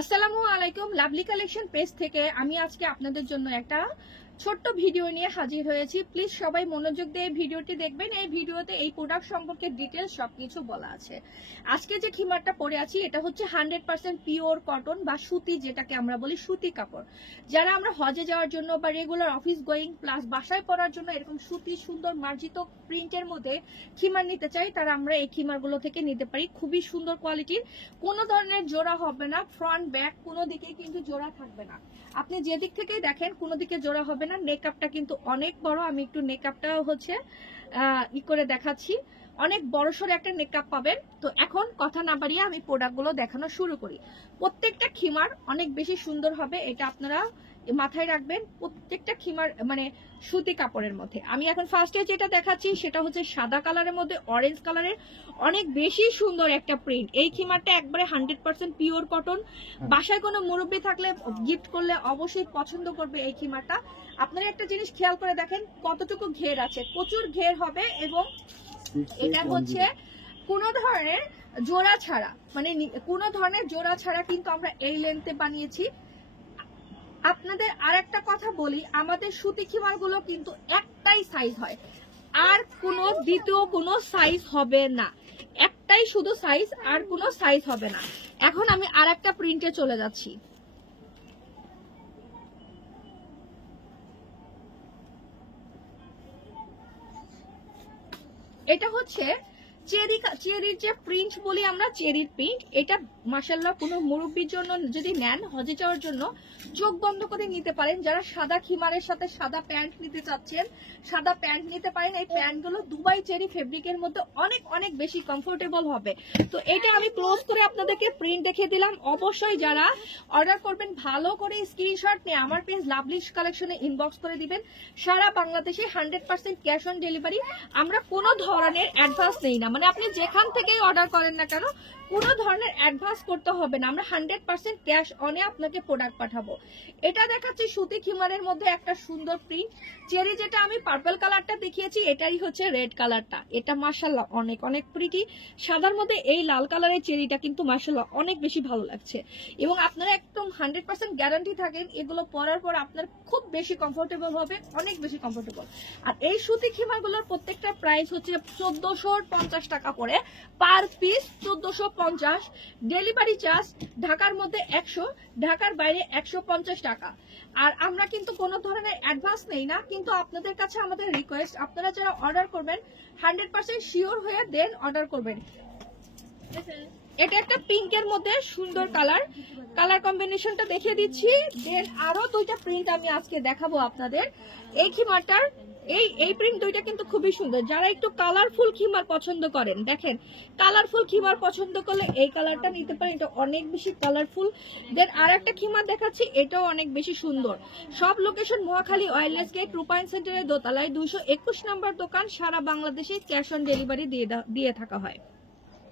আসসালামু আলাইকুম। Lovely collection page থেকে আমি আজকে আপনাদের জন্য একটা ছোট্ট ভিডিও নিয়ে হাজির হয়েছি। প্লিজ সবাই মনোযোগ দিয়ে ভিডিওটি দেখবেন। এই ভিডিওতে এই প্রোডাক্ট সম্পর্কে ডিটেলস সবকিছু বলা আছে। আজকে যে খিমারটা পরে আছি এটা হচ্ছে 100% পিওর কটন বা সুতি, যেটাকে আমরা বলি সুতি কাপড়। যারা আমরা হজে যাওয়ার জন্য বা রেগুলার অফিস গোয়িং প্লাস বাসায় পরার জন্য এরকম সুতি সুন্দর মার্জিত প্রিন্টের মধ্যে খিমার নিতে চাই, তারা আমরা এই খিমারগুলো থেকে নিতে পারি। খুবই সুন্দর কোয়ালিটির, কোনো ধরনের জোড়া হবে না, ফ্রন্ট ব্যাক কোনো দিকে কিন্তু জোড়া থাকবে না। আপনি যে দিক থেকেই দেখেন কোনো দিকে জোড়া হবে না। নেকআপটা কিন্তু অনেক বড়, আমি একটু নেকআপটা হচ্ছে ই করে দেখাচ্ছি। অনেক বড়সড় একটা নেকআপ পাবেন। তো এখন কথা না বাড়িয়ে আমি প্রোডাক্টগুলো দেখানো শুরু করি। প্রত্যেকটা খিমার অনেক বেশি সুন্দর হবে, এটা আপনারা মাথায় রাখবেন। প্রত্যেকটা খিমার মানে সুতি কাপড়ের মধ্যে। আমি এখন ফার্স্টে যেটা দেখাচ্ছি সেটা হচ্ছে সাদা কালারের মধ্যে অরেঞ্জ কালারের অনেক বেশি সুন্দর একটা প্রিন্ট। এই খিমারটা একবারে 100% পিওর কটন। বাসায় কোনো মুরব্বী থাকলে গিফট করলে অবশ্যই পছন্দ করবে এই খিমারটা। আপনারা একটা জিনিস খেয়াল করে দেখেন কতটুকু ঘের আছে, প্রচুর ঘের হবে। এবং এটা হচ্ছে কোনো ধরনের জোড়া ছাড়া, মানে কোনো ধরনের জোড়া ছাড়া কিন্তু আমরা এই লেন্থে বানিয়েছি। আপনাদের আর একটা কথা বলি, আমাদের সুতি খিমার গুলো কিন্তু একটাই সাইজ হয়, আর কোনো দ্বিতীয় কোনো সাইজ হবে না। একটাই শুধু সাইজ, আর কোনো সাইজ হবে না। এখন আমি আর একটা প্রিন্টে চলে যাচ্ছি। এটা হচ্ছে চেরির যে প্রিন্ট বলি আমরা, চেরির প্রিন্ট। এটা মাশাআল্লাহ কোনো মুরব্বির জন্য যদি নেন, হজে যাওয়ার জন্য চোখ বন্ধ করে নিতে পারেন। যারা সাদা খিমারের সাথে সাদা প্যান্ট নিতে চাচ্ছেন, সাদা প্যান্ট নিতে পারেন। এই প্যান্টগুলো দুবাই চেরি ফেব্রিকের মধ্যে অনেক অনেক বেশি কমফোর্টেবল হবে। তো এটা আমি ক্লোজ করে আপনাদেরকে প্রিন্ট দেখিয়ে দিলাম। অবশ্যই যারা অর্ডার করবেন ভালো করে স্ক্রিনশট নিয়ে আমার পেজ লাভলি কালেকশনে ইনবক্স করে দিবেন। সারা বাংলাদেশে 100% ক্যাশ অন ডেলিভারি। আমরা কোনো ধরনের অ্যাডভান্স নেই না, মানে আপনি যেখান থেকেই অর্ডার করেন না কেন কোনো ধরনের অ্যাডভান্স করতে হবে না। আমরা 100% ক্যাশ অনে আপনাকে প্রোডাক্ট পাঠাবো। এটা দেখাচ্ছি সুতি খিমারের মধ্যে একটা সুন্দর প্রিন্ট। চেরি যেটা আমি পার্পল কালারটা দেখিয়েছি, এটাই হচ্ছে রেড কালারটা। এটা মাশাআল্লাহ অনেক অনেক প্রিটি। সাদার মধ্যে এই লাল কালারের চেরিটা কিন্তু মাশাআল্লাহ অনেক বেশি ভালো লাগছে। এবং আপনারা একদম 100% গ্যারান্টি থাকেন এগুলো পরার পর আপনার খুব বেশি কমফোর্টেবল হবে, অনেক বেশি কমফোর্টেবল। আর এই সুতি খিমারগুলোর প্রত্যেকটা প্রাইস হচ্ছে 1450 টাকা করে পার পিস। 1450। ডেলিভারি চার্জ ঢাকার মধ্যে 100, ঢাকার বাইরে 150 টাকা। আর আমরা কিন্তু কোনো ধরনের অ্যাডভান্স নেই না, কিন্তু আপনাদের কাছে আমাদের রিকোয়েস্ট, আপনারা যারা অর্ডার করবেন 100% শিওর হয়ে দেন অর্ডার করবেন। এটা একটা পিঙ্কের মধ্যে সুন্দর কালার কম্বিনেশনটা দেখিয়ে দিচ্ছি। দেন আরো দুইটা প্রিন্ট আমি আজকে দেখাবো আপনাদের। এই খিমারটার এই প্রিন্ট দুইটা কিন্তু খুবই সুন্দর। যারা একটু কালারফুল খিমার পছন্দ করেন, দেখেন কালারফুল খিমার পছন্দ করলে এই কালারটা নিতে পারেন, এটা অনেক বেশি কালারফুল। দেন আর একটা খিমার দেখাচ্ছি, এটাও অনেক বেশি সুন্দর। সব লোকেশন মহাখালী ওয়্যারলেস গেট রূপায়ণ সেন্টারের দোতলায় 221 নম্বর দোকান। সারা বাংলাদেশে ক্যাশ অন ডেলিভারি দিয়ে থাকা হয়।